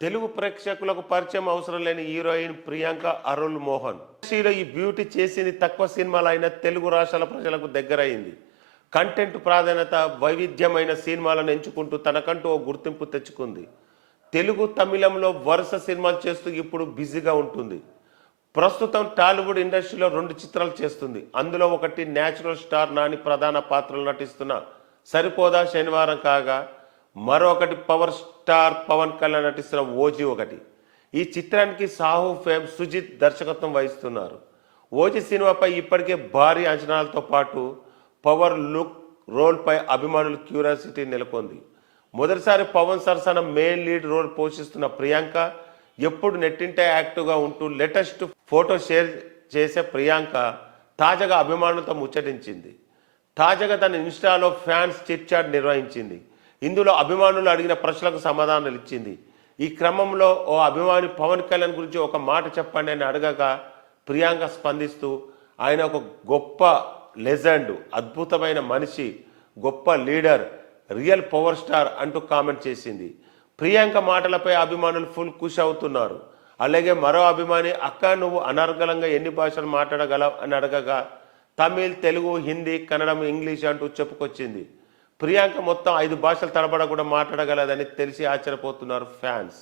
తెలుగు ప్రేక్షకులకు పరిచయం అవసరం లేని హీరోయిన్ ప్రియాంక అరుల్ మోహన్. ఇండస్ట్రీలో ఈ బ్యూటీ చేసింది తక్కువ సినిమాలు అయినా తెలుగు రాష్ట్రాల ప్రజలకు దగ్గరయింది. కంటెంట్ ప్రాధాన్యత, వైవిధ్యమైన సినిమాలను ఎంచుకుంటూ తనకంటూ ఓ గుర్తింపు తెచ్చుకుంది. తెలుగు, తమిళంలో వరుస సినిమాలు చేస్తూ ఇప్పుడు బిజీగా ఉంటుంది. ప్రస్తుతం టాలీవుడ్ ఇండస్ట్రీలో 2 చిత్రాలు చేస్తుంది. అందులో ఒకటి నేచురల్ స్టార్ నాని ప్రధాన పాత్రలు నటిస్తున్న సరిపోదా శనివారం కాగా, మరొకటి పవర్ స్టార్ పవన్ కళ్యాణ్ నటిస్తున్న ఓజీ ఒకటి. ఈ చిత్రానికి సాహు ఫేమ్ సుజిత్ దర్శకత్వం వహిస్తున్నారు. ఓజీ సినిమాపై ఇప్పటికే భారీ అంచనాలతో పాటు పవర్ లుక్ రోల్పై అభిమానుల క్యూరియాసిటీ నెలకొంది. మొదటిసారి పవన్ సరసన మెయిన్ లీడ్ రోల్ పోషిస్తున్న ప్రియాంక ఎప్పుడు నెట్టింటే యాక్టివ్గా ఉంటూ లేటెస్ట్ ఫోటో షేర్ చేసే ప్రియాంక తాజాగా అభిమానులతో ముచ్చటించింది. తాజాగా తన ఇన్స్టాలో ఫ్యాన్స్ చిట్ చాట్ నిర్వహించింది. ఇందులో అభిమానులు అడిగిన ప్రశ్నలకు సమాధానాలు ఇచ్చింది. ఈ క్రమంలో ఓ అభిమాని పవన్ కళ్యాణ్ గురించి ఒక మాట చెప్పండి అని అడగగా ప్రియాంక స్పందిస్తూ ఆయన ఒక గొప్ప లెజెండ్, అద్భుతమైన మనిషి, గొప్ప లీడర్, రియల్ పవర్ స్టార్ అంటూ కామెంట్ చేసింది. ప్రియాంక మాటలపై అభిమానులు ఫుల్ ఖుష్ అవుతున్నారు. అలాగే మరో అభిమాని అక్క నువ్వు అనర్గళంగా ఎన్ని భాషలు మాట్లాడగలవు అని అడగగా తమిళ్, తెలుగు, హిందీ, కన్నడం, ఇంగ్లీష్ అంటూ చెప్పుకొచ్చింది. ప్రియాంక మొత్తం 5 భాషలు తడబడ కూడా మాట్లాడగలదని తెలిసి ఆశ్చర్యపోతున్నారు ఫ్యాన్స్.